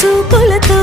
చూపులతో